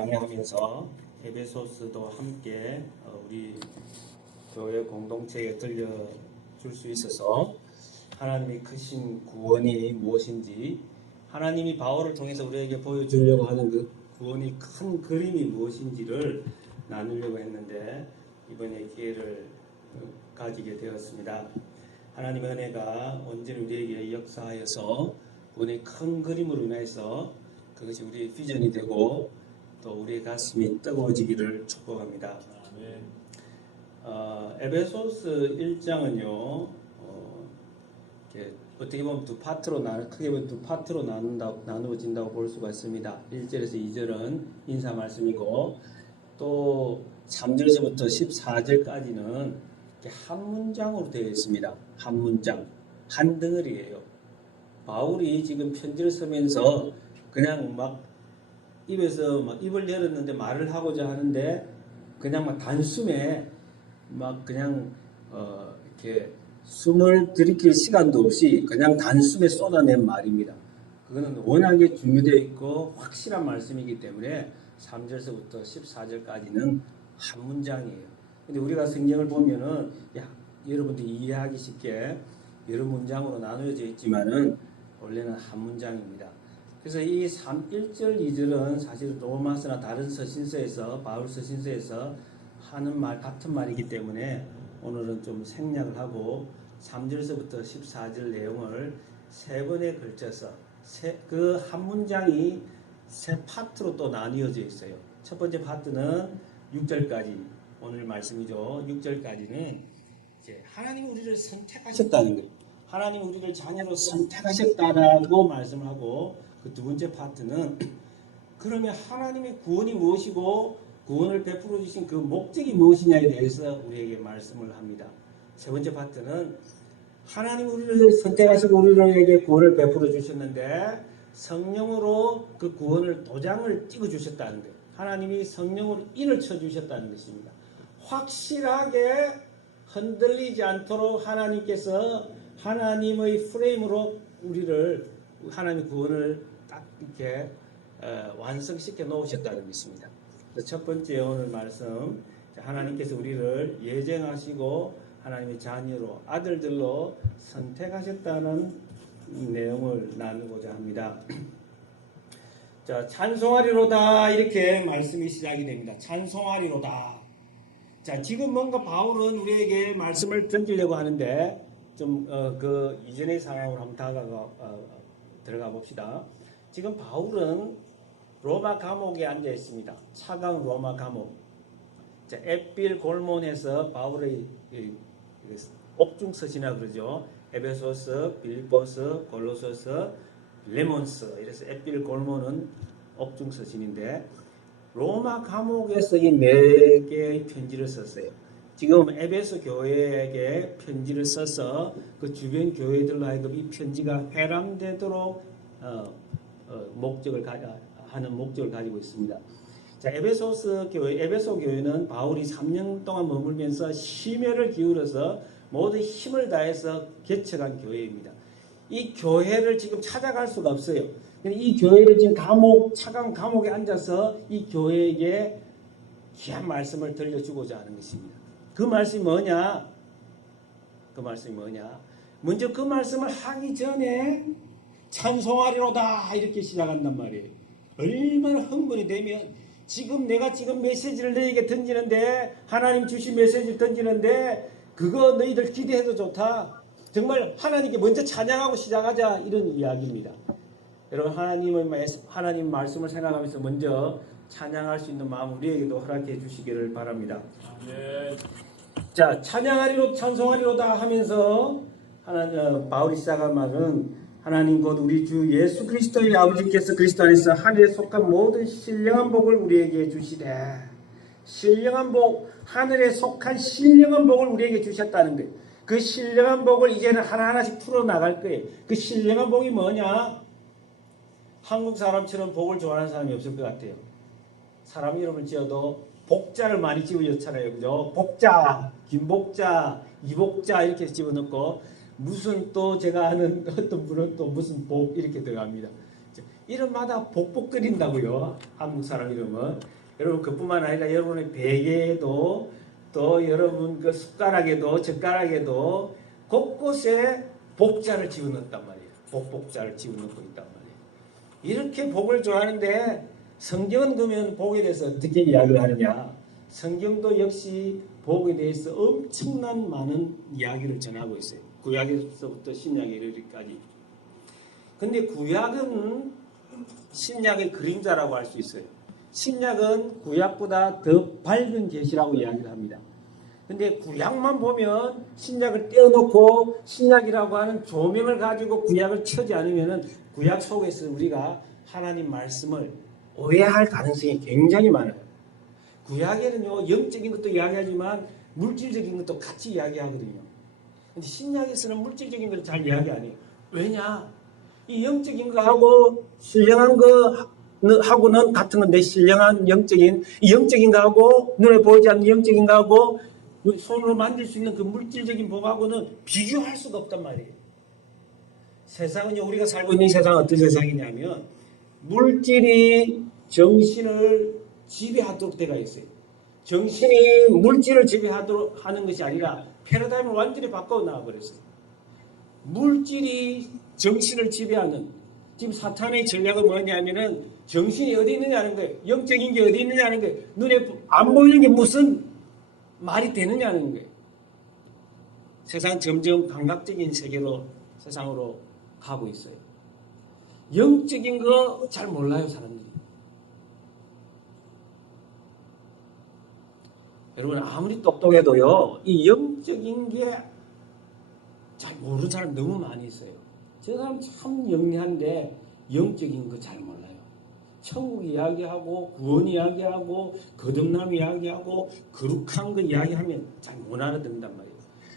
강의하면서 에베소스도 함께 우리 교회 공동체에 들려줄 수 있어서 하나님의 크신 구원이 무엇인지, 하나님이 바울을 통해서 우리에게 보여주려고 하는 그 구원의 큰 그림이 무엇인지를 나누려고 했는데 이번에 기회를 가지게 되었습니다. 하나님의 은혜가 온전히 우리에게 역사하여서 구원의 큰 그림으로 인해서 그것이 우리의 비전이 되고 또 우리의 가슴이 뜨거워지기를 축복합니다. 에베소스 1장은요, 어떻게 보면 크게 보면 두 파트로 나누어진다고 볼 수가 있습니다. 1절에서 2절은 인사 말씀이고, 또 3절에서부터 14절까지는 한 문장으로 되어 있습니다. 한 문장, 한 덩어리예요. 바울이 지금 편지를 쓰면서 그냥 막 입에서 막 입을 열었는데 말을 하고자 하는데 그냥 막 단숨에 막 그냥 이렇게 숨을 들이킬 시간도 없이 그냥 단숨에 쏟아낸 말입니다. 그거는 워낙에 중요되어 있고 확실한 말씀이기 때문에 3절서부터 14절까지는 한 문장이에요. 근데 우리가 성경을 보면은 여러분들이 이해하기 쉽게 여러 문장으로 나누어져 있지만은 원래는 한 문장입니다. 그래서 이 1절, 2절은 사실 로마서나 다른 서신서에서, 바울 서신서에서 하는 말, 같은 말이기 때문에 오늘은 좀 생략을 하고 3절서부터 14절 내용을 세 번에 걸쳐서 그 한 문장이 세 파트로 또 나뉘어져 있어요. 첫 번째 파트는 6절까지, 오늘 말씀이죠. 6절까지는 이제 하나님이 우리를 선택하셨다는 거예요. 하나님 우리를 자녀로 선택하셨다라고 말씀을 하고, 그 두 번째 파트는 그러면 하나님의 구원이 무엇이고 구원을 베풀어 주신 그 목적이 무엇이냐에 대해서 우리에게 말씀을 합니다. 세 번째 파트는 하나님 우리를 선택하시고 우리에게 구원을 베풀어 주셨는데 성령으로 그 구원을 도장을 찍어 주셨다는 거예요. 하나님이 성령으로 인을 쳐 주셨다는 것입니다. 확실하게 흔들리지 않도록 하나님께서 하나님의 프레임으로 우리를, 하나님의 구원을 딱 이렇게 완성시켜 놓으셨다는 것입니다. 첫 번째 오늘 말씀, 하나님께서 우리를 예정하시고 하나님의 자녀로, 아들들로 선택하셨다는 내용을 나누고자 합니다. 자, 찬송하리로다, 이렇게 말씀이 시작이 됩니다. 찬송하리로다. 자, 지금 뭔가 바울은 우리에게 말씀을 던지려고 하는데 좀 그 이전의 상황으로 한번 들어가 봅시다. 지금 바울은 로마 감옥에 앉아 있습니다. 차가운 로마 감옥. 자, 앳빌 골몬에서 바울의 옥중서신이라 그러죠. 에베소서, 빌립보서, 골로새서, 레몬서. 이래서 앳빌 골몬은 옥중서신인데 로마 감옥에서 이 네 개의 편지를 썼어요. 지금 에베소 교회에게 편지를 써서 그 주변 교회들로 하여금 이 편지가 회람되도록 하는 목적을 가지고 있습니다. 자, 에베소 교회는 바울이 3년 동안 머물면서 심혈을 기울여서 모든 힘을 다해서 개척한 교회입니다. 이 교회를 지금 찾아갈 수가 없어요. 이 교회를 지금 차가운 감옥에 앉아서 이 교회에게 귀한 말씀을 들려주고자 하는 것입니다. 그 말씀이 뭐냐? 먼저 그 말씀을 하기 전에 찬송하리로다, 이렇게 시작한단 말이에요. 얼마나 흥분이 되면, 내가 지금 메시지를 너에게 던지는데, 하나님 주신 메시지를 던지는데 그거 너희들 기대해도 좋다. 정말 하나님께 먼저 찬양하고 시작하자, 이런 이야기입니다. 여러분, 하나님 말씀을 생각하면서 먼저 찬양할 수 있는 마음 우리에게도 허락해 주시기를 바랍니다. 네. 자, 찬송하리로다 하면서 바울이 시작한 말은, 하나님 곧 우리 주 예수 그리스도의 아버지께서 그리스도 안에서 하늘에 속한 모든 신령한 복을 우리에게 주시되, 신령한 복, 하늘에 속한 신령한 복을 우리에게 주셨다는 거예요. 그 신령한 복을 이제는 하나하나씩 풀어나갈 거예요. 그 신령한 복이 뭐냐? 한국 사람처럼 복을 좋아하는 사람이 없을 것 같아요. 사람 이름을 지어도 복자를 많이 지어줬잖아요. 그죠? 복자, 김복자, 이복자 이렇게 집어넣고, 무슨 또 제가 아는 어떤 분은 또 무슨 복 이렇게 들어갑니다. 이름마다 복복거린다고요. 한국 사람 이름은. 여러분 그뿐만 아니라 여러분의 베개에도 또 여러분 그 숟가락에도 젓가락에도 곳곳에 복자를 집어넣었단 말이에요. 복복자를 집어넣고 있단 말이에요. 이렇게 복을 좋아하는데 성경은 그러면 복에 대해서 어떻게 이야기를 하느냐? 성경도 역시 복에 대해서 엄청난 많은 이야기를 전하고 있어요. 구약에서부터 신약에 이르기까지. 근데 구약은 신약의 그림자라고 할 수 있어요. 신약은 구약보다 더 밝은 계시라고 이야기를 합니다. 근데 구약만 보면 신약을 떼어놓고 신약이라고 하는 조명을 가지고 구약을 켜지 않으면 구약 속에서 우리가 하나님 말씀을 오해할 가능성이 굉장히 많아요. 구약에는요 영적인 것도 이야기하지만 물질적인 것도 같이 이야기하거든요. 근데 신약에서는 물질적인 걸 잘 이야기 안 해요. 왜냐? 이 영적인 거하고 신령한 거하고는 같은 건데 신령한 영적인 이 영적인 거하고 눈에 보이지 않는 영적인 거하고 손으로 만질 수 있는 그 물질적인 복하고는 비교할 수가 없단 말이에요. 세상은요 우리가 살고 있는 세상은 어떤 세상이냐면 물질이 정신을 지배하도록 되어 있어요. 정신이 물질을 지배하도록 하는 것이 아니라 패러다임을 완전히 바꿔 나와버렸어요. 물질이 정신을 지배하는 지금 사탄의 전략은 뭐냐면은 정신이 어디 있느냐는 거예요. 영적인 게 어디 있느냐는 거예요. 눈에 안 보이는 게 무슨 말이 되느냐는 거예요. 세상 점점 감각적인 세상으로 가고 있어요. 영적인 거 잘 몰라요 사람들이. 여러분 아무리 똑똑해도요 이 영적인 게 잘 모르는 사람 너무 많이 있어요. 저 사람 참 영리한데 영적인 거 잘 몰라요. 천국 이야기하고 구원 이야기하고 거듭남 이야기하고 거룩한 거 이야기하면 잘 못 알아듣는단 말이에요.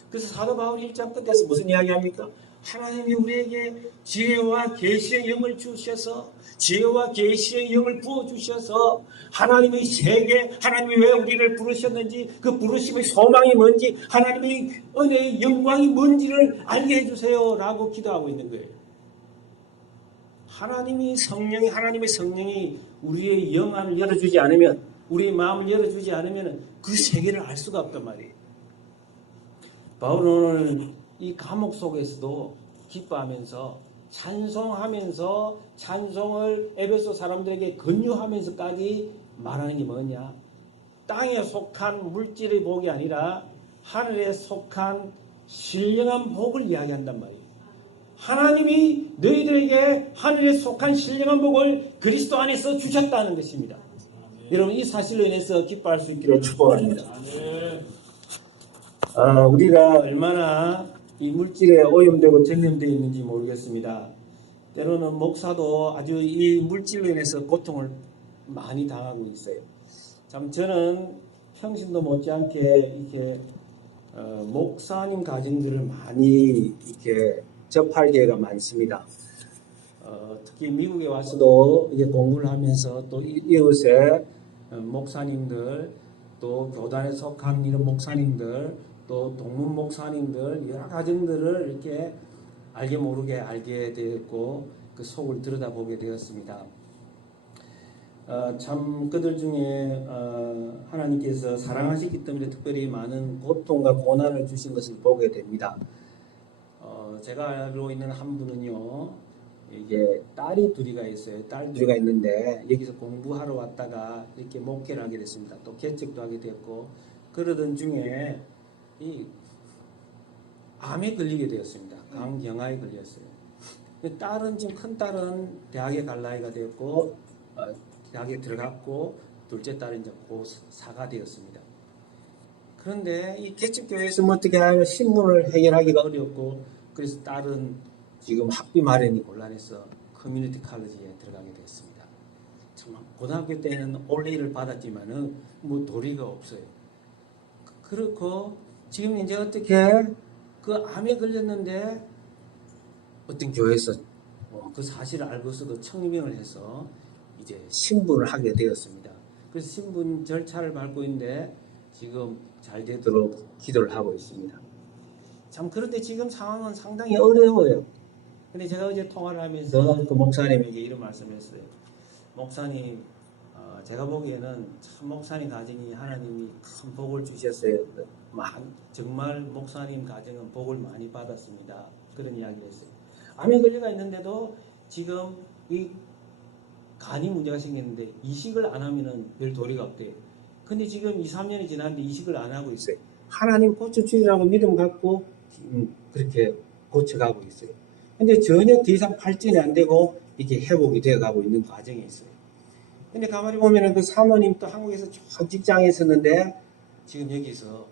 그래서 사도 바울이 1장 끝에서 무슨 이야기합니까? 하나님이 우리에게 지혜와 계시의 영을 주셔서 지혜와 계시의 영을 부어주셔서 하나님의 세계 하나님이 왜 우리를 부르셨는지 그 부르심의 소망이 뭔지 하나님의 은혜의 영광이 뭔지를 알게 해주세요 라고 기도하고 있는 거예요. 하나님의 성령이 우리의 영안을 열어주지 않으면 우리의 마음을 열어주지 않으면 그 세계를 알 수가 없단 말이에요. 바울은 오늘 이 감옥 속에서도 기뻐하면서 찬송하면서 찬송을 에베소 사람들에게 권유하면서까지 말하는 게 뭐냐? 땅에 속한 물질의 복이 아니라 하늘에 속한 신령한 복을 이야기한단 말이에요. 하나님이 너희들에게 하늘에 속한 신령한 복을 그리스도 안에서 주셨다는 것입니다. 여러분 이 사실로 인해서 기뻐할 수 있기를 축복합니다. 우리가 얼마나 이 물질에 오염되고 전염되어 있는지 모르겠습니다. 때로는 목사도 아주 이 물질로 인해서 고통을 많이 당하고 있어요. 참 저는 평신도 못지않게 이렇게 목사님 가정들을 많이 이렇게 접할 기회가 많습니다. 특히 미국에 와서도 이제 공부를 하면서 또 이웃에 목사님들 또 교단에 속한 이런 목사님들 또 동문 목사님들 여러 가정들을 이렇게 알게 모르게 알게 되었고 그 속을 들여다보게 되었습니다. 참 그들 중에 하나님께서 사랑하시기 때문에 특별히 많은 고통과 고난을 주신 것을 보게 됩니다. 제가 알고 있는 한 분은요, 이게 딸이 둘이가 있어요. 딸 둘이가 있는데 여기서 공부하러 왔다가 이렇게 목회를 하게 됐습니다. 또 개척도 하게 됐고 그러던 중에 이 암에 걸리게 되었습니다. 간경화에 걸렸어요. 딸은 지금 큰 딸은 대학에 갈 나이가 되었고 대학에 들어갔고 둘째 딸은 이제 고4가 되었습니다. 그런데 이 개척교회에서 어떻게 하면 신문을 해결하기가 어렵고 그래서 딸은 지금 학비 마련이 곤란해서 커뮤니티 칼리지에 들어가게 됐습니다. 정말 고등학교 때는 올레이를 받았지만은 뭐 도리가 없어요. 그렇고 지금 이제 어떻게 그 암에 걸렸는데 어떤 교회에서 그 사실을 알고서도 청명을 해서 이제 신분을 하게 되었습니다. 그래서 신분 절차를 밟고 있는데 지금 잘 되도록 기도를 하고 있습니다. 참 그런데 지금 상황은 상당히 어려워요. 근데 제가 어제 통화를 하면서 그 목사님에게 이런 말씀했어요. 목사님, 제가 보기에는 참 목사님 가정이 하나님이 큰 복을 주셨어요. 정말 목사님 가정은 복을 많이 받았습니다. 그런 이야기했어요. 암에 걸려가 있는데도 지금 이 간이 문제가 생겼는데 이식을 안 하면은 별 도리가 없대요. 근데 지금 2, 3년이 지났는데 이식을 안 하고 있어요. 하나님 고쳐주리라고 믿음 갖고 그렇게 고쳐가고 있어요. 근데 전혀 더 이상 발전이 안 되고 이렇게 회복이 되어 가고 있는 과정에 있어요. 근데 가만히 보면은 그 사모님 또 한국에서 좋은 직장에 있었는데 지금 여기서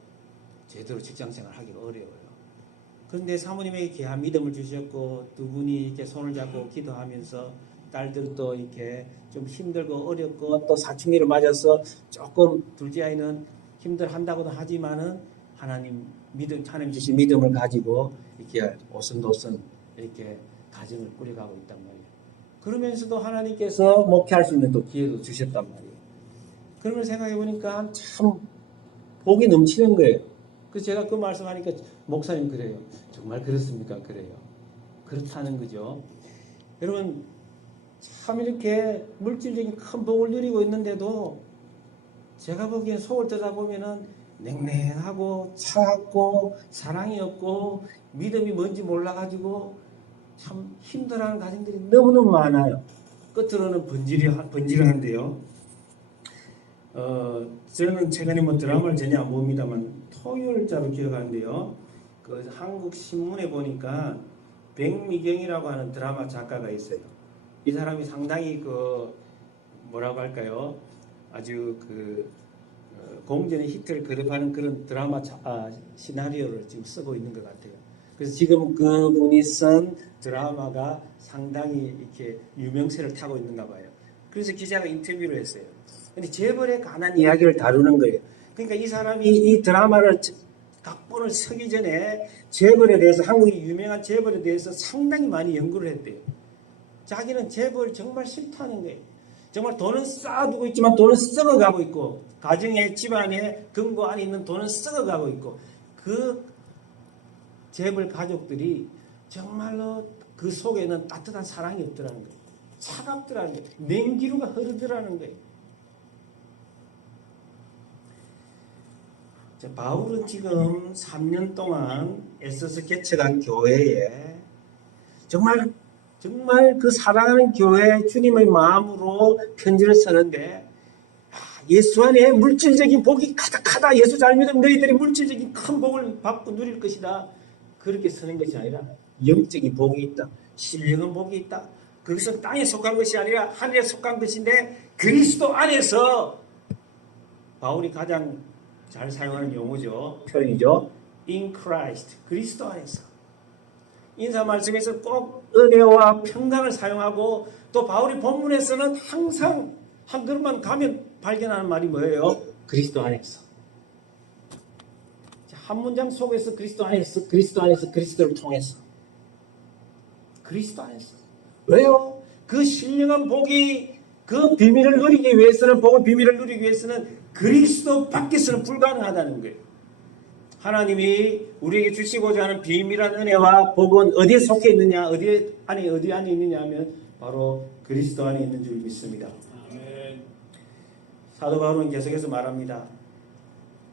제대로 직장 생활 하기가 어려워요. 그런데 사모님에게 귀한 믿음을 주셨고 두 분이 이렇게 손을 잡고 기도하면서 딸들도 이렇게 좀 힘들고 어렵고 또 사춘기를 맞아서 조금 둘째 아이는 힘들한다고도 하지만은 하나님 주신 믿음을 가지고 이렇게 오순도순 이렇게 가정을 꾸려가고 있단 말이에요. 그러면서도 하나님께서 목회할 수 있는 또 기회도 주셨단 말이에요. 그러면 생각해 보니까 참 복이 넘치는 거예요. 그래서 제가 그 말씀하니까 목사님 그래요. 정말 그렇습니까? 그래요. 그렇다는 거죠. 여러분 참 이렇게 물질적인 큰 복을 누리고 있는데도 제가 보기엔 속을 들여다보면은 냉랭하고 차갑고 사랑이 없고 믿음이 뭔지 몰라가지고 참 힘들어하는 가정들이 너무너무 많아요. 끝으로는 번지르한데요. 저는 최근에 드라마를 전혀 안 봅니다만 토요일자로 기억하는데요. 그 한국 신문에 보니까 백미경이라고 하는 드라마 작가가 있어요. 이 사람이 상당히 뭐라고 할까요? 아주 공전의 히트를 거듭하는 그런 드라마 시나리오를 지금 쓰고 있는 것 같아요. 그래서 지금 그분이 쓴 드라마가 상당히 이렇게 유명세를 타고 있는가 봐요. 그래서 기자가 인터뷰를 했어요. 근데 재벌에 관한 이야기를 다루는 거예요. 그러니까 이 사람이 이 드라마를 각본을 쓰기 전에 재벌에 대해서 한국의 유명한 재벌에 대해서 상당히 많이 연구를 했대요. 자기는 재벌 정말 싫다는 거예요. 정말 돈은 쌓아두고 있지만 돈은 썩어가고 있고 가정에 집안에 금고 안에 있는 돈은 썩어가고 있고 그 재벌 가족들이 정말로 그 속에는 따뜻한 사랑이 없더라는 거예요. 차갑더라는 거예요. 냉기류가 흐르더라는 거예요. 바울은 지금 3년 동안 애써서 개척한 교회에 정말 그 사랑하는 교회 주님의 마음으로 편지를 쓰는데 예수 안에 물질적인 복이 가득하다. 예수 잘 믿으면 너희들이 물질적인 큰 복을 받고 누릴 것이다. 그렇게 쓰는 것이 아니라 영적인 복이 있다. 신령한 복이 있다. 그것은 땅에 속한 것이 아니라 하늘에 속한 것인데 그리스도 안에서 바울이 가장 잘 사용하는 용어죠. 표현이죠. In Christ. 그리스도 안에서. 인사 말씀에서 꼭 은혜와 평강을 사용하고 또 바울이 본문에서는 항상 한 걸음만 가면 발견하는 말이 뭐예요? 그리스도 안에서. 한 문장 속에서 그리스도 안에서 그리스도를 통해서. 그리스도 안에서. 왜요? 그 신령한 복이 그 비밀을 누리기 위해서는 복의 비밀을 누리기 위해서는 그리스도 밖에서는 불가능하다는 거예요. 하나님이 우리에게 주시고자 하는 비밀한 은혜와 복은 어디에 속해 있느냐, 어디 안에 있느냐 하면 바로 그리스도 안에 있는 줄 믿습니다. 아멘. 사도 바울은 계속해서 말합니다.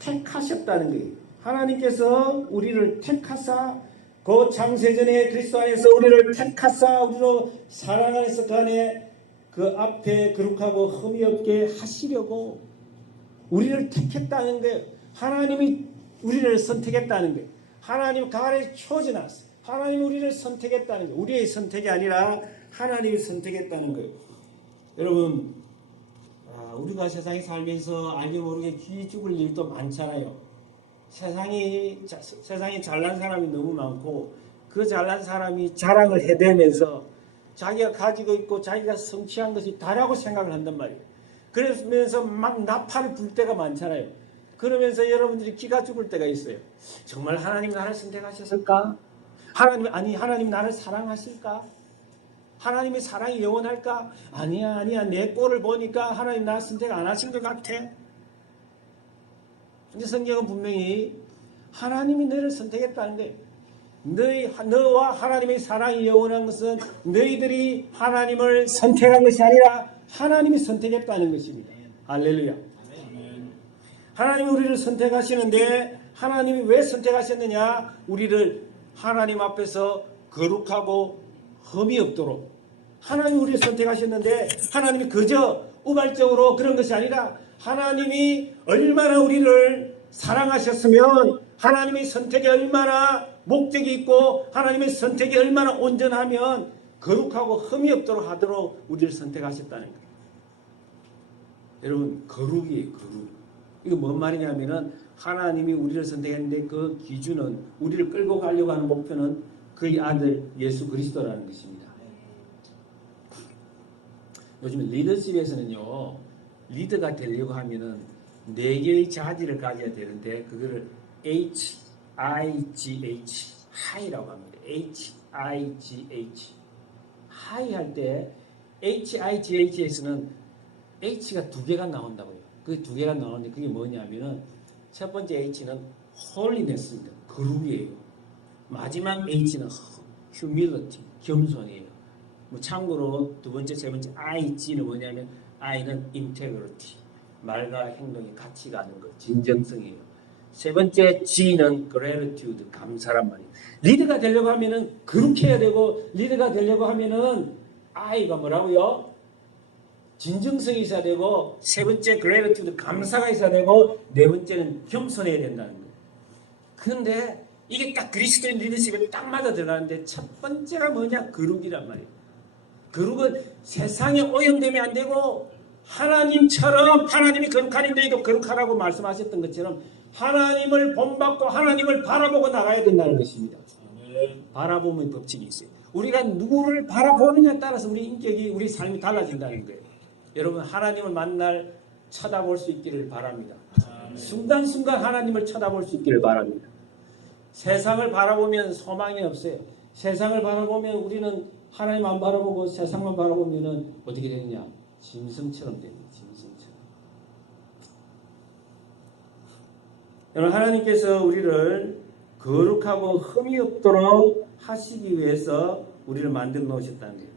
택하셨다는 거예요. 하나님께서 우리를 택하사 그 창세전에 그리스도 안에서 우리를 택하사 우리로 사랑 안에서 그 안에 그 앞에 거룩하고 흠이 없게 하시려고 우리를 택했다는 거예요. 하나님이 우리를 선택했다는 거예요. 하나님 가을에 초진하셨어요. 하나님 우리를 선택했다는 거예요. 우리의 선택이 아니라 하나님이 선택했다는 거예요. 여러분 우리가 세상에 살면서 알게 모르게 귀 죽을 일도 많잖아요. 세상이 잘난 사람이 너무 많고 그 잘난 사람이 자랑을 해대면서 자기가 가지고 있고 자기가 성취한 것이 다라고 생각을 한단 말이에요. 그러면서 막 나팔을 불 때가 많잖아요. 그러면서 여러분들이 기가 죽을 때가 있어요. 정말 하나님 나를 선택하셨을까? 하나님 나를 사랑하실까? 하나님의 사랑이 영원할까? 아니야. 내 꼴을 보니까 하나님 나를 선택 안 하신 것 같아. 근데 성경은 분명히 하나님이 너를 선택했다는 거예요. 너와 하나님의 사랑이 영원한 것은 너희들이 하나님을 선택한 것이 아니라 하나님이 선택했다는 것입니다. 할렐루야. 하나님이 우리를 선택하시는데 하나님이 왜 선택하셨느냐? 우리를 하나님 앞에서 거룩하고 흠이 없도록. 하나님이 우리를 선택하셨는데 하나님이 그저 우발적으로 그런 것이 아니라 하나님이 얼마나 우리를 사랑하셨으면 하나님의 선택이 얼마나 목적이 있고 하나님의 선택이 얼마나 온전하면 거룩하고 흠이 없도록 하도록 우리를 선택하셨다는 거예요. 여러분, 거룩이에요. 거룩. 이거 뭔 말이냐면은 하나님이 우리를 선택했는데 그 기준은, 우리를 끌고 가려고 하는 목표는 그의 아들 예수 그리스도라는 것입니다. 요즘 리더십에서는요, 리더가 되려고 하면은 4개의 자질을 가져야 되는데 그거를 HIGH, 하이라고 합니다. HIGH. 하이 할 때 HIGH에서는 H가 2개가 나온다고요. 그 2개가 나오는데 그게 뭐냐면은 첫 번째 H는 holiness입니다. 거룩이에요. 마지막 H는 humility, 겸손이에요. 뭐 참고로 두 번째, 세 번째 IG는 뭐냐면 I는 integrity, 말과 행동이 같이 가는 것, 진정성이에요. 세 번째 G는 gratitude, 감사란 말이에요. 리더가 되려고 하면은 그렇게 해야 되고, 리더가 되려고 하면은 I가 뭐라고요? 진정성이 있어야 되고, 세 번째 gratitude, 감사가 있어야 되고, 네 번째는 겸손해야 된다는 거예요. 그런데 이게 딱 그리스도인 리더십에 딱 맞아 들어가는데 첫 번째가 뭐냐? 거룩이란 말이에요. 거룩은 세상에 오염되면 안 되고 하나님처럼, 하나님이 거룩하니 너희도 거룩하라고 말씀하셨던 것처럼 하나님을 본받고 하나님을 바라보고 나가야 된다는 것입니다. 바라보면 법칙이 있어요. 우리가 누구를 바라보느냐에 따라서 우리 인격이, 우리 삶이 달라진다는 거예요. 여러분, 하나님을 만날 쳐다볼 수 있기를 바랍니다. 순간순간 하나님을 쳐다볼 수 있기를 바랍니다. 세상을 바라보면 소망이 없어요. 세상을 바라보면 우리는 하나님 안 바라보고 세상만 바라보면은 어떻게 되느냐? 짐승처럼 됩니다. 짐승처럼. 여러분, 하나님께서 우리를 거룩하고 흠이 없도록 하시기 위해서 우리를 만들어 놓으셨다는 거예요.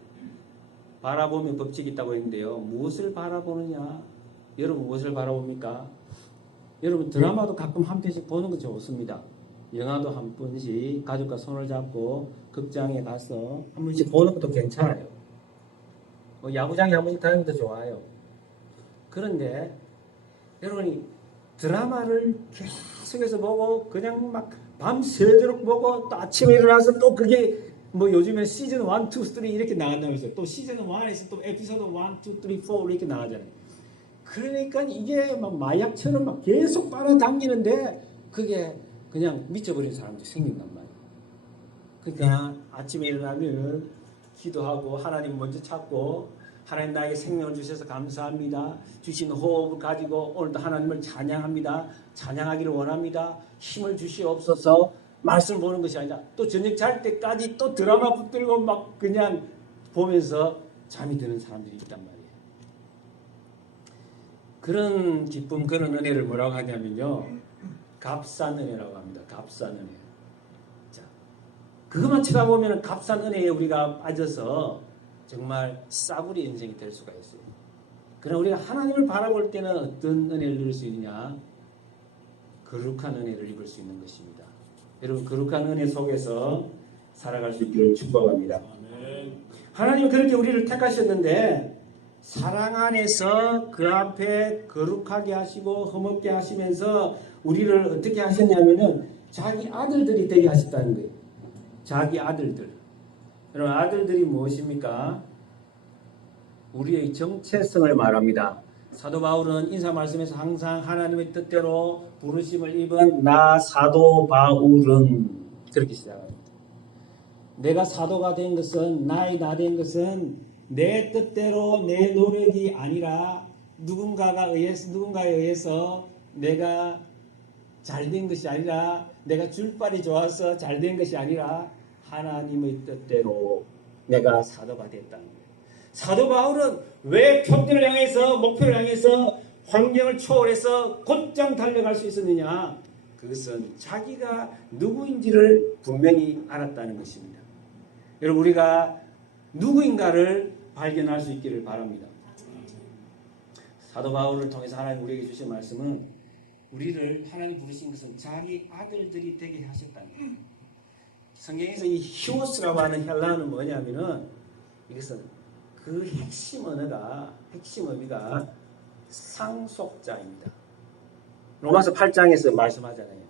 바라보면 법칙이 있다고 했는데요. 무엇을 바라보느냐? 여러분, 무엇을 바라봅니까? 여러분, 드라마도 가끔 한 편씩 보는 거 좋습니다. 영화도 한 번씩 가족과 손을 잡고 극장에 가서 한 번씩 보는 것도 괜찮아요. 야구장에 한 번씩 가는 것도 좋아요. 그런데 여러분이 드라마를 계속해서 보고 그냥 막 밤새도록 보고 또 아침에 일어나서 또 그게 뭐 요즘에 시즌 1, 2, 3 이렇게 나간다면서요. 또 시즌 1에서 또 에피소드 1, 2, 3, 4 이렇게 나가잖아요. 그러니까 이게 막 마약처럼 막 계속 빨아당기는데 그게 그냥 미쳐버린 사람들이 생긴단 말이에요. 그러니까 아침에 일어나면 기도하고 하나님 먼저 찾고, 하나님 나에게 생명을 주셔서 감사합니다. 주신 호흡을 가지고 오늘도 하나님을 찬양합니다. 찬양하기를 원합니다. 힘을 주시옵소서. 말씀 보는 것이 아니라 또 저녁 잘 때까지 또 드라마 붙들고 막 그냥 보면서 잠이 드는 사람들이 있단 말이에요. 그런 기쁨, 그런 은혜를 뭐라고 하냐면요, 값싼 은혜라고 합니다. 값싼 은혜. 자, 그것만 쳐다보면 값싼 은혜에 우리가 빠져서 정말 싸구려 인생이 될 수가 있어요. 그러나 우리가 하나님을 바라볼 때는 어떤 은혜를 누릴 수 있느냐? 거룩한 은혜를 입을 수 있는 것입니다. 여러분, 거룩한 은혜 속에서 살아갈 수 있기를 축복합니다. 하나님은 그렇게 우리를 택하셨는데 사랑 안에서 그 앞에 거룩하게 하시고 흠없게 하시면서 우리를 어떻게 하셨냐면은 자기 아들들이 되게 하셨다는 거예요. 자기 아들들. 여러분, 아들들이 무엇입니까? 우리의 정체성을 말합니다. 사도 바울은 인사 말씀에서 항상 하나님의 뜻대로 부르심을 입은 나 사도 바울은 그렇게 시작합니다. 내가 사도가 된 것은, 나 된 것은 내 뜻대로 내 노력이 아니라 누군가에 의해서 내가 잘된 것이 아니라, 내가 줄발이 좋아서 잘된 것이 아니라 하나님의 뜻대로 내가 사도가 됐다는 거예요. 사도 바울은 왜 평전을 향해서, 목표를 향해서 환경을 초월해서 곧장 달려갈 수 있었느냐? 그것은 자기가 누구인지를 분명히 알았다는 것입니다. 여러분, 우리가 누구인가를 발견할 수 있기를 바랍니다. 사도 바울을 통해서 하나님 우리에게 주신 말씀은 우리를 하나님 부르신 것은 자기 아들들이 되게 하셨다는 거예요. 성경에서 이 히오스라고 하는 헬라어는 뭐냐면은 이것은 그 핵심 의미가 상속자입니다. 로마서 8장에서 말씀하잖아요.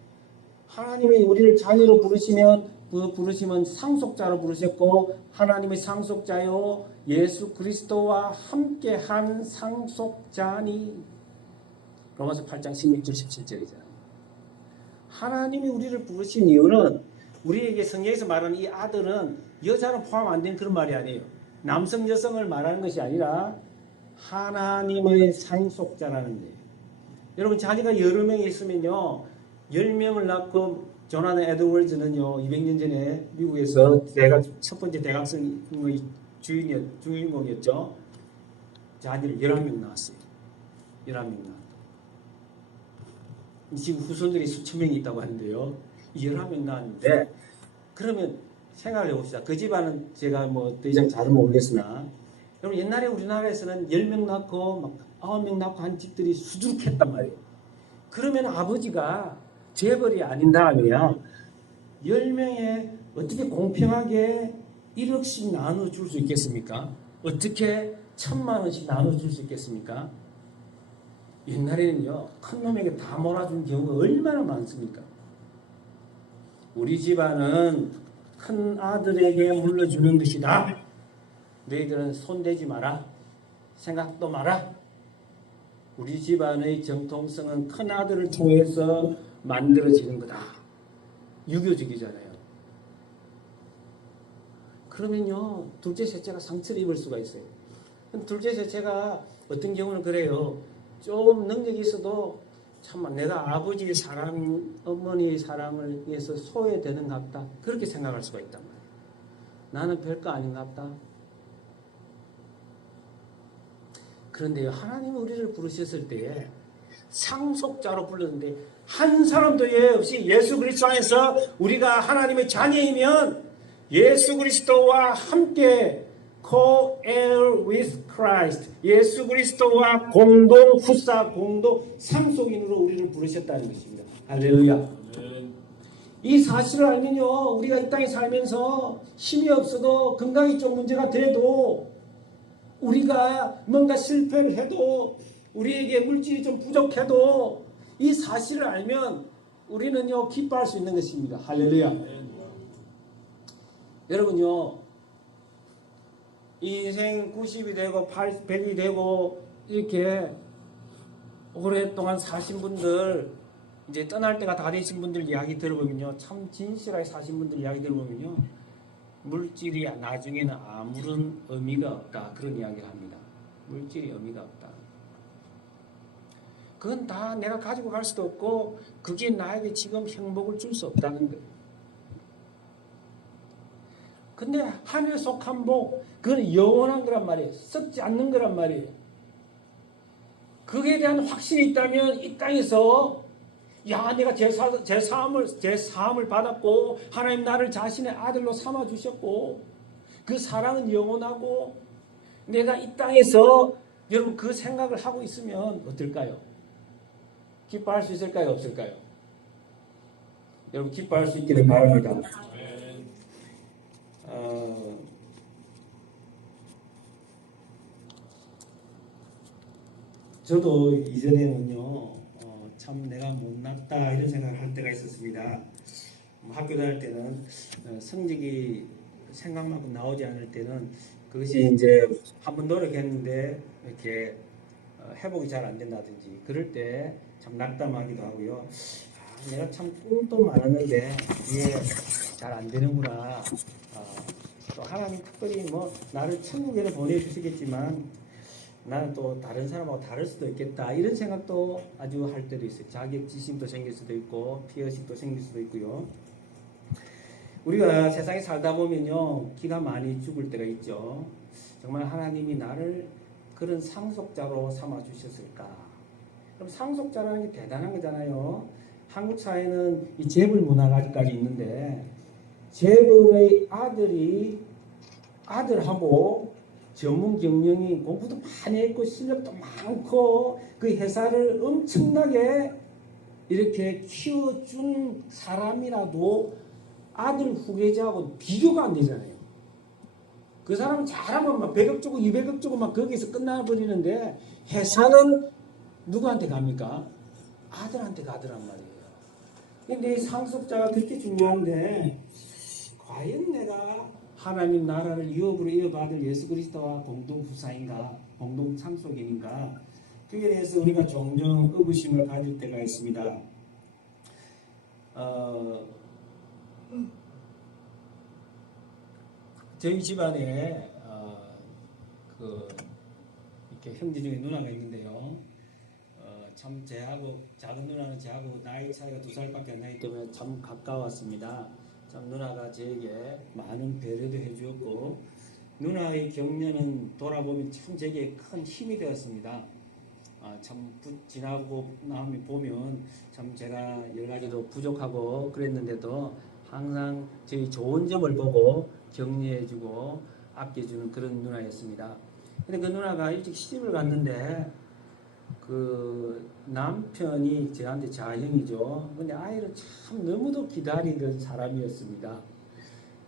하나님이 우리를 자녀로 부르시면 상속자로 부르셨고 하나님의 상속자요 예수 그리스도와 함께한 상속자니. 로마서 8장 16절 17절이잖아요. 하나님이 우리를 부르신 이유는 우리에게 성경에서 말하는 이 아들은 여자는 포함 안 된 그런 말이 아니에요. 남성 여성을 말하는 것이 아니라 하나님의 상속자라는 거예요. 여러분, 자녀가 여러 명이 있으면요 10명을 낳고 조나단 에드워즈는요 200년 전에 미국에서 첫 번째 대각성의 주인공이었죠. 자녀를 11명 낳았어요. 11명 낳았다. 지금 후손들이 수천 명이 있다고 하는데요. 11명 낳았는데 그러면 생각을 해봅시다. 그 집안은 제가 뭐 더 이상 잘은 모르겠으나 여러분, 옛날에 우리나라에서는 10명 낳고 막 9명 낳고 한 집들이 수두룩했단 말이에요. 그러면 아버지가 재벌이 아닌 다음에야 10명에 어떻게 공평하게 1억씩 나눠줄 수 있겠습니까? 어떻게 1,000만 원씩 나눠줄 수 있겠습니까? 옛날에는요 큰 놈에게 다 몰아준 경우가 얼마나 많습니까? 우리 집안은 큰 아들에게 물려주는 것이다. 너희들은 손대지 마라. 생각도 마라. 우리 집안의 정통성은 큰 아들을 통해서 만들어지는 거다. 유교적이잖아요. 그러면요 둘째 셋째가 상처를 입을 수가 있어요. 둘째 셋째가 어떤 경우는 그래요. 좀 능력이 있어도 참 내가 아버지의 사랑, 어머니의 사랑을 위해서 소외되는 것 같다. 그렇게 생각할 수가 있단 말이에요. 나는 별거 아닌 것 같다. 그런데 하나님이 우리를 부르셨을 때에 상속자로 불렀는데 한 사람도 예 없이 예수 그리스도 안에서 우리가 하나님의 자녀이면 예수 그리스도와 함께 co-heir with Christ, 예수 그리스도와 공동 후사, 공동 상속인으로 우리를 부르셨다는 것입니다. 할렐루야. 이 사실을 알면요 우리가 이 땅에 살면서 힘이 없어도 건강이 좀 문제가 돼도 우리가 뭔가 실패를 해도 우리에게 물질이 좀 부족해도 이 사실을 알면 우리는요 기뻐할 수 있는 것입니다. 할렐루야. 여러분요 인생 90이 되고 100이 되고 이렇게 오랫동안 사신 분들 이제 떠날 때가 다 되신 분들 이야기 들어보면요 참 진실하게 사신 분들 이야기 들어보면요 물질이 나중에는 아무런 의미가 없다 그런 이야기를 합니다. 물질이 의미가 없다. 그건 다 내가 가지고 갈 수도 없고 그게 나에게 지금 행복을 줄 수 없다는 거예요. 근데 하늘에 속한 복 그건 영원한 거란 말이에요. 썩지 않는 거란 말이에요. 그에 대한 확신이 있다면 이 땅에서 야 내가 제 사함을 받았고 하나님 나를 자신의 아들로 삼아주셨고 그 사랑은 영원하고 내가 이 땅에서 여러분 그 생각을 하고 있으면 어떨까요? 기뻐할 수 있을까요? 없을까요? 여러분 기뻐할 수 있기를 바랍니다. 저도 이전에는요 참 내가 못났다 이런 생각을 할 때가 있었습니다. 학교 다닐 때는 성적이 생각만큼 나오지 않을 때는 그것이 이제 한번 노력했는데 이렇게 회복이 잘 안 된다든지 그럴 때 참 낙담하기도 하고요. 내가 참 꿈도 많았는데 이게 잘 안 되는구나. 또 하나님 특별히 뭐 나를 천국에는 보내주시겠지만 나는 또 다른 사람하고 다를 수도 있겠다 이런 생각도 아주 할 때도 있어요. 자격지심도 생길 수도 있고 피의식도 생길 수도 있고요. 우리가 세상에 살다 보면요 기가 많이 죽을 때가 있죠. 정말 하나님이 나를 그런 상속자로 삼아 주셨을까? 그럼 상속자라는 게 대단한 거잖아요. 한국 사회는 이 재벌 문화가 아직까지 있는데 재벌의 아들하고 전문 경영이 공부도 많이 했고 실력도 많고 그 회사를 엄청나게 이렇게 키워준 사람이라도 아들 후계자하고 비교가 안 되잖아요. 그 사람 잘하면 막 100억 주고 200억 주고 막 거기서 끝나버리는데 회사는 누구한테 갑니까? 아들한테 가더란 말이에요. 근데 이 상속자가 그렇게 중요한데 과연 내가 하나님 나라를 유업으로 이어받을 예수 그리스도와 공동 후사인가, 공동 상속인인가? 그에 대해서 우리가 종종 의구심을 가질 때가 있습니다. 저희 집안에 이렇게 형제 중에 누나가 있는데요. 참 제하고 작은 누나는 제하고 나이 차이가 2살밖에 안 나기 때문에 참 가까웠습니다. 참 누나가 저에게 많은 배려도 해주었고 누나의 격려는 돌아보면 참 제게 큰 힘이 되었습니다. 참 지나고 나면 보면 참 제가 여러 가지도 부족하고 그랬는데도 항상 저희 좋은 점을 보고 격려해주고 아껴주는 그런 누나였습니다. 근데 그 누나가 일찍 시집을 갔는데 그 남편이 저한테 자형이죠. 근데 아이를 참 너무도 기다리던 사람이었습니다.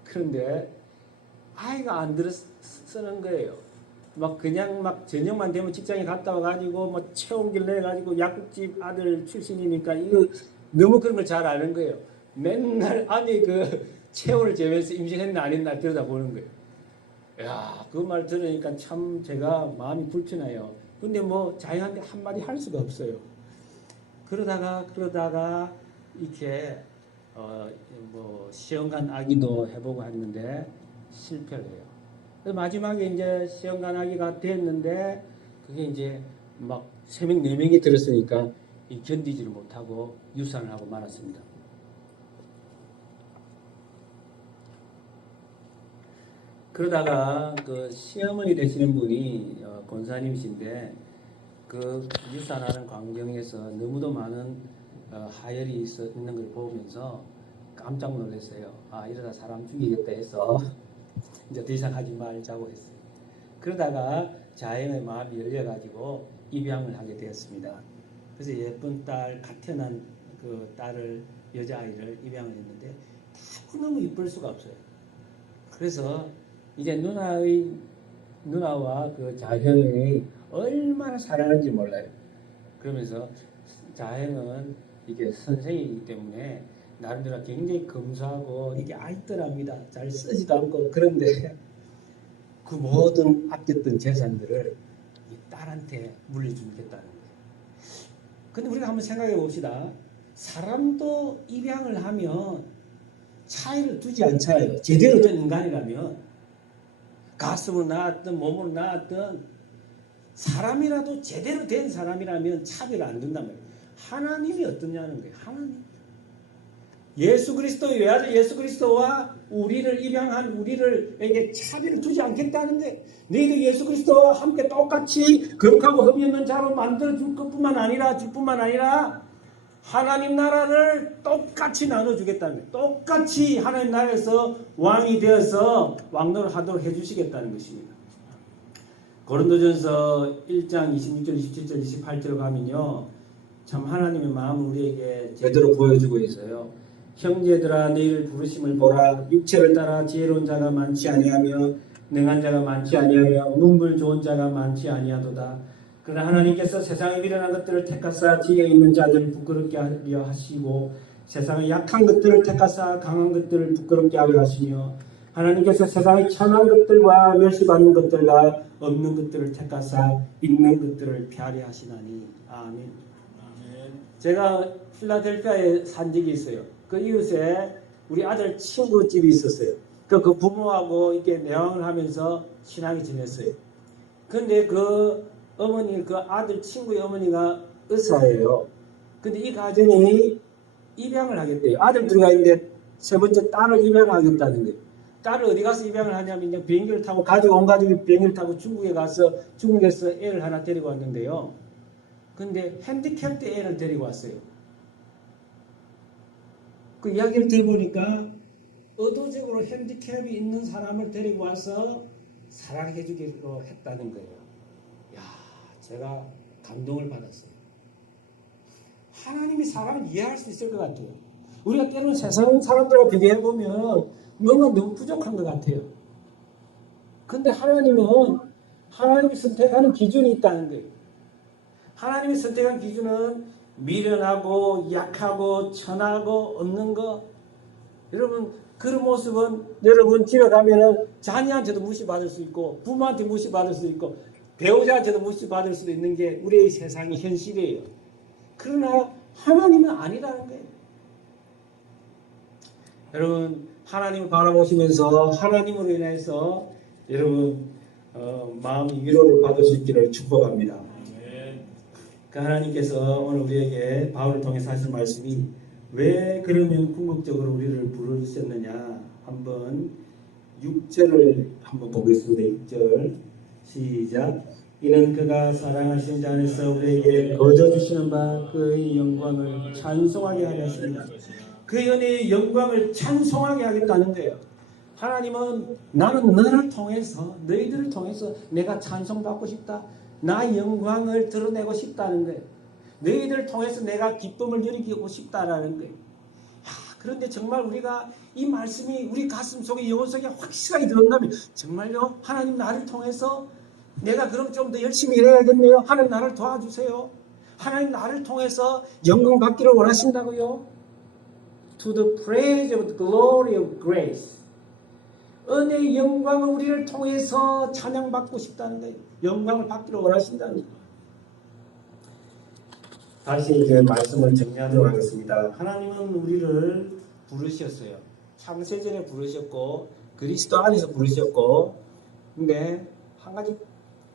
그런데 아이가 안 들어서는 거예요. 막 그냥 막 저녁만 되면 직장에 갔다 와가지고 뭐 체온기를 내가지고 약국집 아들 출신이니까 이거 너무 그런 걸 잘 아는 거예요. 맨날 아니 그 체온을 재면서 임신했나 안 했나 들여다보는 거예요. 야, 그 말 들으니까 참 제가 마음이 불편해요. 근데 뭐 자기한테 한마디 할 수가 없어요. 그러다가 이렇게 뭐 시험관 아기도 해보고 했는데 실패를 해요. 마지막에 이제 시험관 아기가 됐는데 그게 이제 막 3명 4명이 들었으니까 견디지를 못하고 유산을 하고 말았습니다. 그러다가 그 시어머니 되시는 분이 권사님이신데 그 유산하는 광경에서 너무도 많은 하혈이 있는 걸 보면서 깜짝 놀랐어요. 아, 이러다 사람 죽이겠다 해서 이제 더 이상 하지 말자고 했어요. 그러다가 자연의 마음이 열려가지고 입양을 하게 되었습니다. 그래서 예쁜 딸, 갓 태어난 그 딸을, 여자아이를 입양을 했는데 너무 이쁠 수가 없어요. 그래서 이제 누나와 그 자형이 얼마나 사랑하는지 몰라요. 그러면서 자형은 이게 선생이기 때문에 나름대로 굉장히 검소하고 이게 알뜰합니다. 잘 쓰지도 않고. 그런데 그 모든 아꼈던 재산들을 이 딸한테 물려주겠다는 거예요. 근데 우리가 한번 생각해 봅시다. 사람도 입양을 하면 차이를 두지 않잖아요. 제대로 된 인간이라면 가슴으로 낳았든 몸으로 낳았든 사람이라도 제대로 된 사람이라면 차별을 안 둔단 말이에요. 하나님이 어떠냐는 거예요. 하나님. 예수 그리스도의 외아들 예수 그리스도와 우리를 입양한 우리를에게 차별을 두지 않겠다는 거예요. 너희도 예수 그리스도와 함께 똑같이 거룩하고 흠이 없는 자로 만들어 줄 뿐만 아니라 하나님 나라를 똑같이 나눠주겠다는 거예요. 똑같이 하나님 나라에서 왕이 되어서 왕노를 하도록 해주시겠다는 것입니다. 고린도전서 1장 26절, 27절, 28절로 가면요. 참 하나님의 마음을 우리에게 제대로 보여주고 있어요. 형제들아 너희를 부르심을 보라. 육체를 따라 지혜로운 자가 많지 아니하며 능한 자가 많지 아니하며 문불 좋은 자가 많지 아니하도다. 그러나 하나님께서 세상에 미련한 것들을 택하사 지혜 있는 자들을 부끄럽게 하려 하시고 세상의 약한 것들을 택하사 강한 것들을 부끄럽게 하려 하시며 하나님께서 세상의 천한 것들과 멸시받는 것들과 없는 것들을 택하사 있는 것들을 폐하려 하시나니. 아멘. 제가 필라델피아에 산 적이 있어요. 그 이웃에 우리 아들 친구 집이 있었어요. 그 부모하고 이렇게 내왕을 하면서 친하게 지냈어요. 근데 그 어머니, 그 아들 친구의 어머니가 의사예요. 근데 이 가정이 입양을 하겠대요. 아들 들어가 있는데 세 번째 딸을 입양하겠다는 거예요. 딸을 어디 가서 입양을 하냐면 비행기를 타고 온 가족이 비행기를 타고 중국에 가서 중국에서 애를 하나 데리고 왔는데요. 근데 핸디캡트 애를 데리고 왔어요. 그 이야기를 들어보니까 의도적으로 핸디캡이 있는 사람을 데리고 와서 사랑해 주기로 했다는 거예요. 야, 제가 감동을 받았어요. 하나님이 사람을 이해할 수 있을 것 같아요. 우리가 때로는 세상 사람들과 비교해보면 뭔가 너무 부족한 것 같아요. 근데 하나님은 하나님이 선택하는 기준이 있다는 거예요. 하나님이 선택한 기준은 미련하고 약하고 천하고 없는 거. 여러분 그런 모습은 여러분 집에 가면은 자녀한테도 무시받을 수 있고 부모한테 무시받을 수 있고 배우자한테도 무시받을 수도 있는 게 우리의 세상의 현실이에요. 그러나 하나님은 아니라는 거예요. 여러분 하나님을 바라보시면서 하나님으로 인해서 여러분 마음의 위로를 받을 수 있기를 축복합니다. 그 하나님께서 오늘 우리에게 바울을 통해서 하신 말씀이 왜 그러면 궁극적으로 우리를 부르셨느냐 한번 6절을 한번 보겠습니다. 6절 시작. 이는 그가 사랑하신 자 안에서 우리에게 거저 주시는 바 그의 영광을 찬송하게 하였습니다. 그 연의 영광을 찬송하게 하겠다는 거예요. 하나님은 나는 너를 통해서 너희들을 통해서 내가 찬송받고 싶다. 나의 영광을 드러내고 싶다는 거예요. 너희들을 통해서 내가 기쁨을 누리고 싶다라는 거예요. 그런데 정말 우리가 이 말씀이 우리 가슴 속에 영혼 속에 확실하게 들었다면 정말요 하나님 나를 통해서 내가 그럼 좀 더 열심히 일해야겠네요. 하나님 나를 도와주세요. 하나님 나를 통해서 영광 받기를 원하신다고요. To the praise of the glory of grace. 은혜의 영광을 우리를 통해서 찬양받고 싶다는 거예요. 영광을 받기를 원하신다는 거예요. 다시 이제 말씀을 정리하도록 하겠습니다. 하나님은 우리를 부르셨어요. 창세전에 부르셨고 그리스도 안에서 부르셨고 근데 한 가지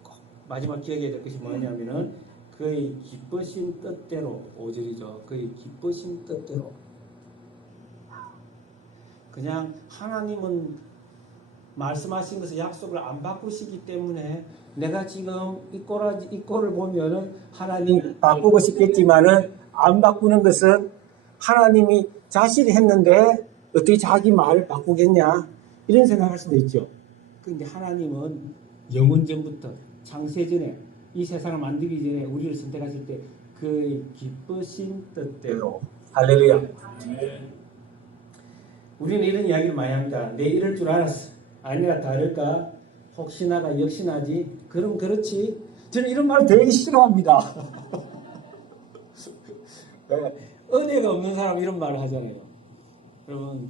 꼭 마지막 기억해야 될 것이 뭐냐면은 그의 기쁘신 뜻대로 5절이죠. 그의 기쁘신 뜻대로 그냥 하나님은 말씀하신 것을 약속을 안 바꾸시기 때문에 내가 지금 이 꼴을 보면은 하나님 바꾸고 싶겠지만은 안 바꾸는 것은 하나님이 자신이 했는데 어떻게 자기 말을 바꾸겠냐 이런 생각할 수도 있죠. 그런데 하나님은 영원 전부터 창세전에 이 세상을 만들기 전에 우리를 선택하실 때 그 기쁘신 뜻대로 할렐루야. 우리는 이런 이야기를 많이 합니다. 내 이럴 줄 알았어. 아니라 다를까? 혹시나가 역시나지? 그럼 그렇지. 저는 이런 말 되게 싫어합니다. 은혜가 없는 사람 이런 말을 하잖아요. 여러분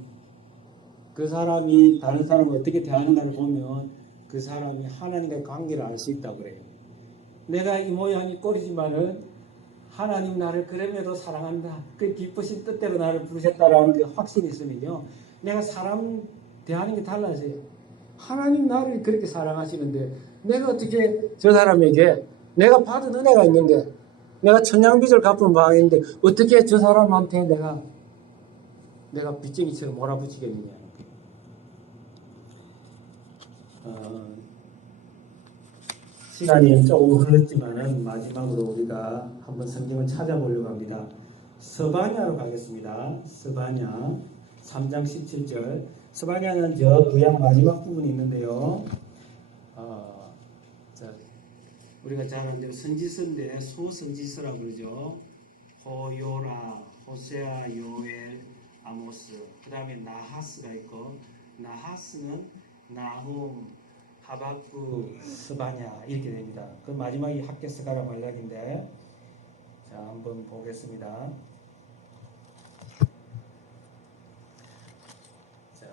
그 사람이 다른 사람을 어떻게 대하는가를 보면 그 사람이 하나님과의 관계를 알 수 있다고 그래요. 내가 이 모양이 꼴이지만은 하나님 나를 그럼에도 사랑한다. 그 기쁘신 뜻대로 나를 부르셨다라는 그 확신이 있으면요. 내가 사람 대하는 게 달라져요. 하나님 나를 그렇게 사랑하시는데 내가 어떻게 저 사람에게 내가 받은 은혜가 있는데 내가 천냥빚을 갚은 바가 있는데 어떻게 저 사람한테 내가 빚쟁이처럼 몰아붙이겠느냐. 시간이 조금 흘렀지만은 마지막으로 우리가 한번 성경을 찾아보려고 합니다. 스바냐로 가겠습니다. 스바냐 3장 17절. 스바냐는 저 구약 마지막 부분이 있는데요. 우리가 잘 아는 대로 선지서인데 소선지서라고 그러죠. 호요라, 호세아, 요엘, 아모스. 그 다음에 나하스가 있고 나하스는 나훔, 하박국, 스바냐 이렇게 됩니다. 그 마지막이 학개서가라 말락인데 자 한번 보겠습니다. 자,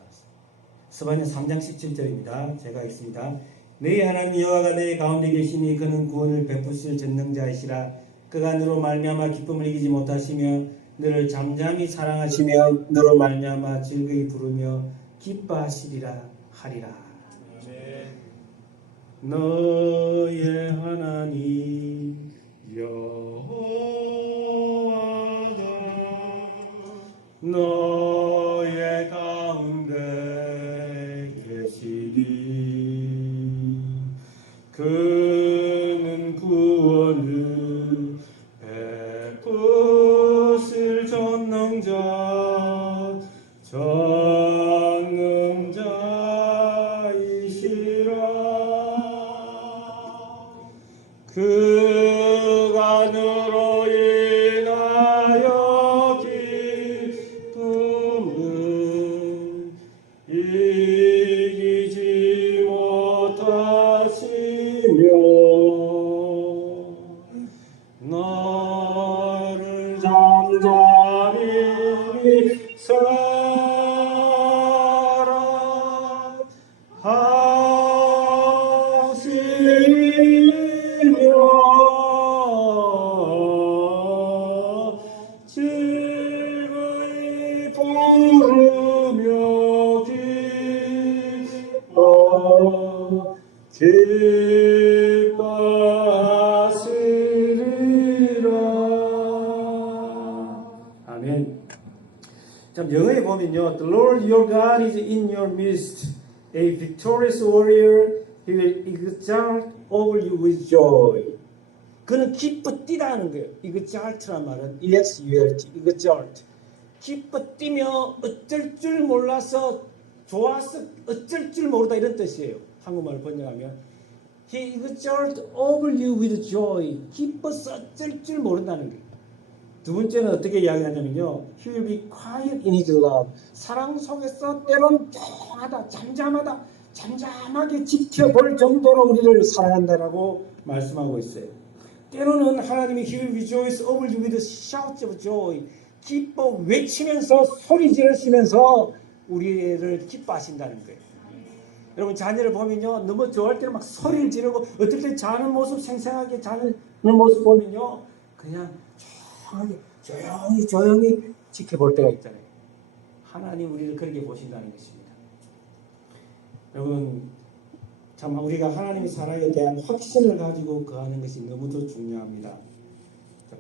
스바냐 3장 17절입니다. 제가 읽습니다. 너희 하나님 여호와가 너희 가운데 계시니 그는 구원을 베푸실 전능자이시라. 그가 너로 말미암아 기쁨을 이기지 못하시며 너를 잠잠히 사랑하시며 너로 말미암아 즐거이 부르며 기뻐하시리라 하리라. 너의 하나님 여호와가 너의 가운데 계시니 그는 구원을 베푸실 전능자 잠잠히 살아하시며 지금이 부르며 기뻐하시리라. 아멘. 참 영어에 보면요, The Lord your God is in your midst, a victorious warrior. He will exalt over you with joy. 그는 기뻐 뛰다는 거예요. exalt란 말은 exalt, exalt. 기뻐 뛰며 어쩔 줄 몰라서 좋아서 어쩔 줄 모르다 이런 뜻이에요. 한국말로 번역하면 He exalt over you with joy. 기뻐서 어쩔 줄 모른다는 거예요. 두 번째는 어떻게 이야기하냐면요. He will be quiet in his love. 사랑 속에서 때론 조용하다, 잠잠하게 지켜볼 정도로 우리를 사랑한다라고 말씀하고 있어요. 때로는 하나님이 He will rejoice over you with shouts of joy. 기뻐 외치면서 소리 지르시면서 우리를 기뻐하신다는 거예요. 여러분 자녀를 보면요. 너무 좋아할 때는 막 소리를 지르고 어떨 때 자는 모습 생생하게 자는 모습 보면요. 그냥 조용히 지켜볼 때가 있잖아요. 하나님 우리를 그렇게 보신다는 것입니다. 여러분 참 우리가 하나님의 사랑에 대한 확신을 가지고 거하는 것이 너무도 중요합니다.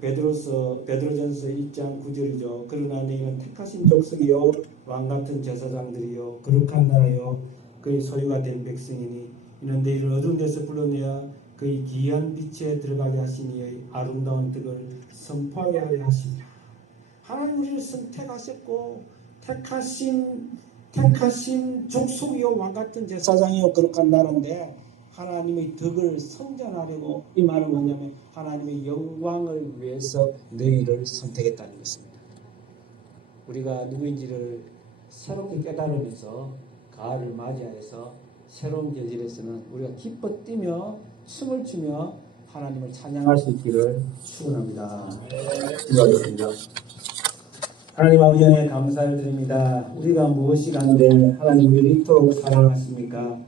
베드로전서 1장 9절이죠. 그러나 너희는 택하신 족속이요 왕같은 제사장들이요 거룩한 나라요 그의 소유가 된 백성이니 이는 너희를 어두운 데서 불러내어 그의 기이한 빛에 들어가게 하시니 아름다운 뜻을 선포하게 하려 하시니라. 하나님 우리를 선택하셨고 택하신 족속이요 왕같은 제사장이요 거룩한 나라인데 하나님의 덕을 선전하려고 이 말은 뭐냐면 하나님의 영광을 위해서 너희를 선택했다는 것입니다. 우리가 누구인지를 새롭게 깨달으면서 가을을 맞이하여서 새로운 계절에서는 우리가 기뻐 뛰며 춤을 추며 하나님을 찬양할 수 있기를 축원합니다. 기도하겠습니다. 하나님 아버지 안에 감사를 드립니다. 우리가 무엇이 간데 하나님 우리를 이토록 사랑하십니까?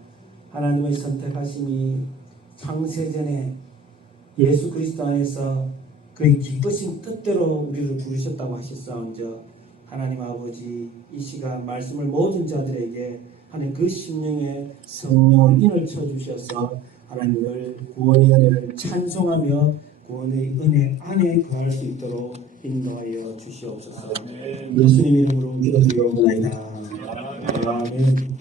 하나님의 선택하심이 창세전에 예수 그리스도 안에서 그의 기쁘신 뜻대로 우리를 부르셨다고 하셨사온저 하나님 아버지 이 시간 말씀을 모든 자들에게 하나님 그 심령에 성령을 인을 쳐주셔서 하나님을 구원의 은혜를 찬송하며 구원의 은혜 안에 거할 수 있도록 인도하여 주시옵소서. 예수님 이름으로 기도드리옵나이다. 아멘.